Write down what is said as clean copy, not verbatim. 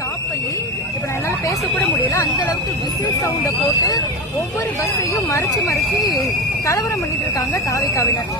Stop பண்ணி இப்ப நான் என்னால பேசக்கூட முடியல. அந்த அளவுக்கு விசில் சவுண்ட போட்டு ஒவ்வொரு பஸ்ஸையும் மறைச்சு கலவரம் பண்ணிட்டு இருக்காங்க தாவேக்காவினர்.